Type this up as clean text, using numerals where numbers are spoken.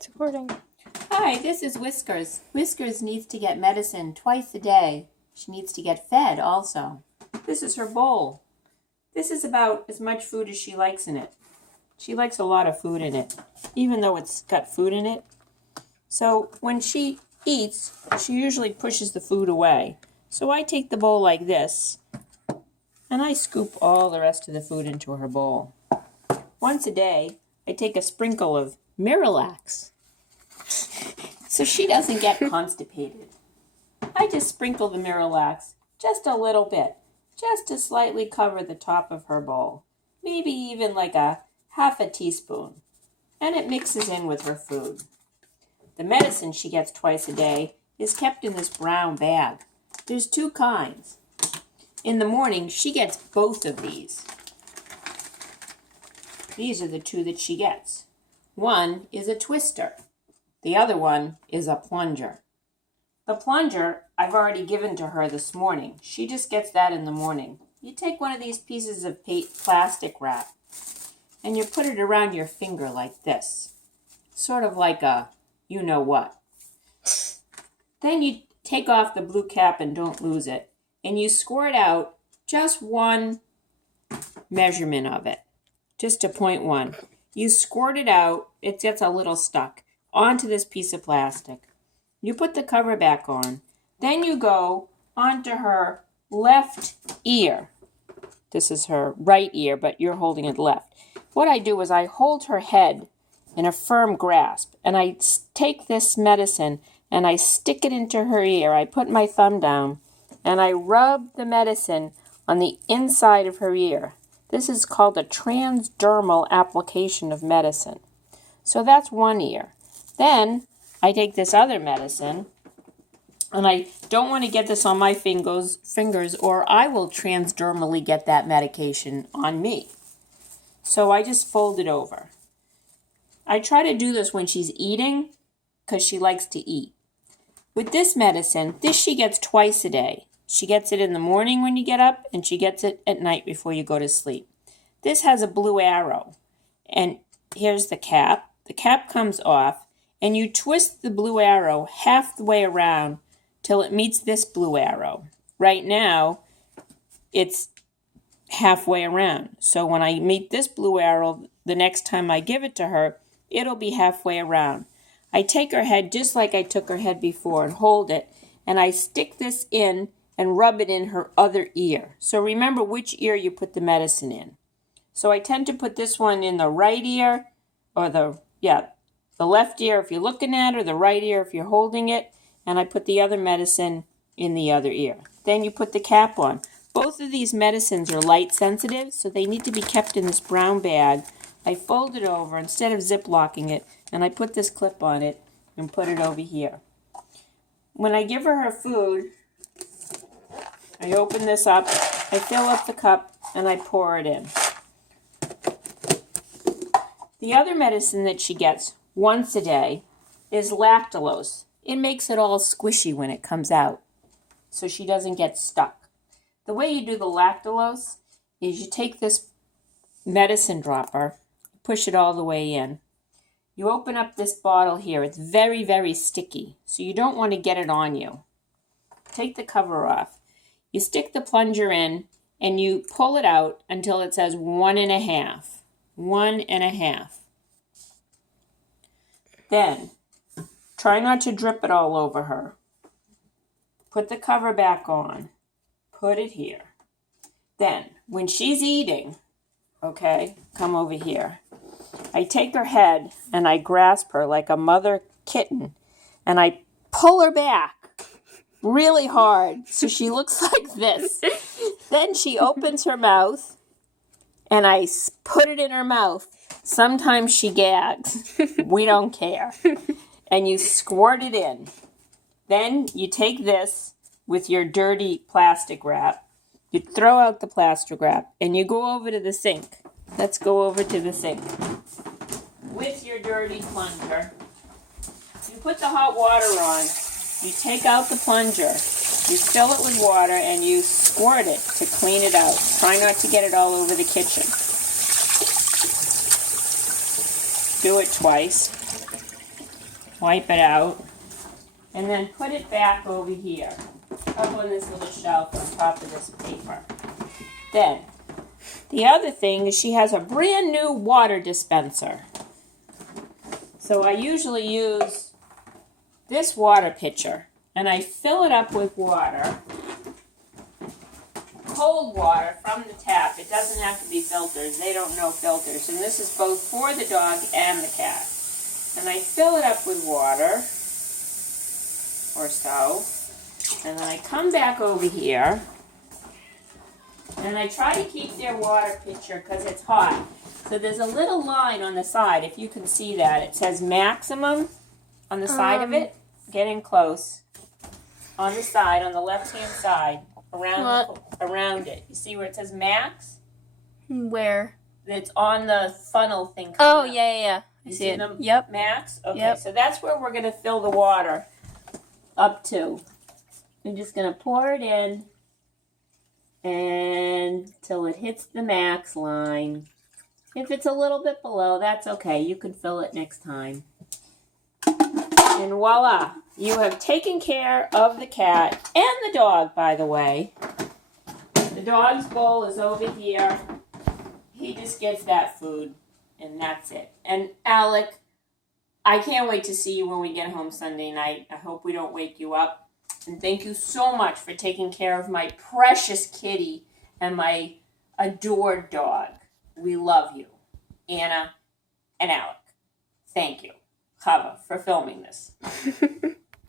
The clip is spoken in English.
It's recording. Hi, this is Whiskers. Whiskers needs to get medicine twice a day. She needs to get fed also. This is her bowl. This is about as much food as she likes in it. She likes a lot of food in it, even though it's got food in it. So when she eats, she usually pushes the food away. So I take the bowl like this, and I scoop all the rest of the food into her bowl. Once a day, I take a sprinkle of Miralax, so she doesn't get constipated. I just sprinkle the Miralax just a little bit, just to slightly cover the top of her bowl, maybe even like a half a teaspoon, and it mixes in with her food. The medicine she gets twice a day is kept in this brown bag. There's two kinds. In the morning, she gets both of these. These are the two that she gets. One is a twister. The other one is a plunger. The plunger I've already given to her this morning. She just gets that in the morning. You take one of these pieces of plastic wrap and you put it around your finger like this. Sort of like a you-know-what. Then you take off the blue cap and don't lose it. And you squirt out just one measurement of it. Just a 0.1. You squirt it out, it gets a little stuck, onto this piece of plastic. You put the cover back on. Then you go onto her left ear. This is her right ear, but you're holding it left. What I do is I hold her head in a firm grasp, and I take this medicine and I stick it into her ear. I put my thumb down, and I rub the medicine on the inside of her ear. This is called a transdermal application of medicine. So that's one ear. Then I take this other medicine, and I don't want to get this on my fingers, or I will transdermally get that medication on me. So I just fold it over. I try to do this when she's eating, because she likes to eat. With this medicine, this she gets twice a day. She gets it in the morning when you get up, and she gets it at night before you go to sleep. This has a blue arrow, and here's the cap. The cap comes off, and you twist the blue arrow half the way around till it meets this blue arrow. Right now, it's halfway around. So when I meet this blue arrow, the next time I give it to her, it'll be halfway around. I take her head just like I took her head before and hold it, and I stick this in and rub it in her other ear. So remember which ear you put the medicine in. So I tend to put this one in the right ear, or the left ear if you're looking at her, the right ear if you're holding it, and I put the other medicine in the other ear. Then you put the cap on. Both of these medicines are light sensitive, so they need to be kept in this brown bag. I fold it over instead of zip-locking it, and I put this clip on it and put it over here. When I give her food, I open this up, I fill up the cup, and I pour it in. The other medicine that she gets once a day is lactulose. It makes it all squishy when it comes out, so she doesn't get stuck. The way you do the lactulose is you take this medicine dropper, push it all the way in. You open up this bottle here. It's very, very sticky, so you don't want to get it on you. Take the cover off. You stick the plunger in, and you pull it out until it says 1.5. 1.5. Then, try not to drip it all over her. Put the cover back on. Put it here. Then, when she's eating, okay, come over here. I take her head and I grasp her like a mother kitten, and I pull her back really hard so she looks like this. Then she opens her mouth, and I put it in her mouth. Sometimes she gags. We don't care. And you squirt it in. Then you take this with your dirty plastic wrap. You throw out the plastic wrap, and you go over to the sink. Let's go over to the sink. With your dirty plunger, you put the hot water on. You take out the plunger. You fill it with water, and you squirt it to clean it out. Try not to get it all over the kitchen. Do it twice. wipe it out, and then put it back over here, up on this little shelf on top of this paper. Then, the other thing is she has a brand new water dispenser. So I usually use this water pitcher, and I fill it up with water, cold water from the tap. It doesn't have to be filtered. They don't know filters. And this is both for the dog and the cat. And I fill it up with water, or so. And then I come back over here, and I try to keep their water pitcher because it's hot. So there's a little line on the side, if you can see that. It says maximum on the side of it. Get in close. On the side, on the left-hand side, around it. You see where it says max? Where? It's on the funnel thing. Oh, yeah. You see them? Yep. Max? Okay, yep. So that's where we're going to fill the water up to. I'm just going to pour it in until it hits the max line. If it's a little bit below, that's okay. You can fill it next time. And voila, you have taken care of the cat and the dog, by the way. The dog's bowl is over here. He just gets that food, and that's it. And Alec, I can't wait to see you when we get home Sunday night. I hope we don't wake you up. And thank you so much for taking care of my precious kitty and my adored dog. We love you, Anna and Alec. Thank you, Chava, for filming this.